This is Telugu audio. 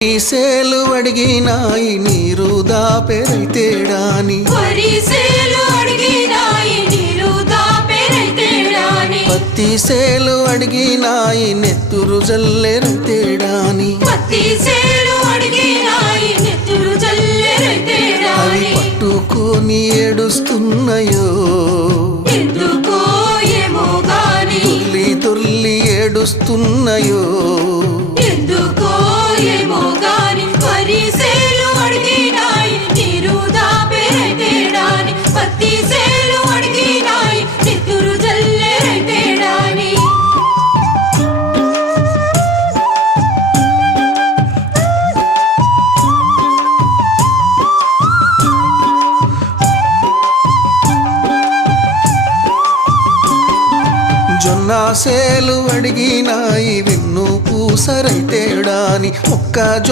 వరిసేలు అడిగినాయి నీరు దాపెరైతేడాని పత్తి సేలు అడిగినాయి నెత్తురు జల్లెరైతేడాని అవి పట్టుకొని ఏడుస్తున్నాయో తుల్లి తుల్లి ఏడుస్తున్నాయో జొన్న సేలు అడిగినాయి వెన్ను పూసరైతేడాని మొక్కజొన్న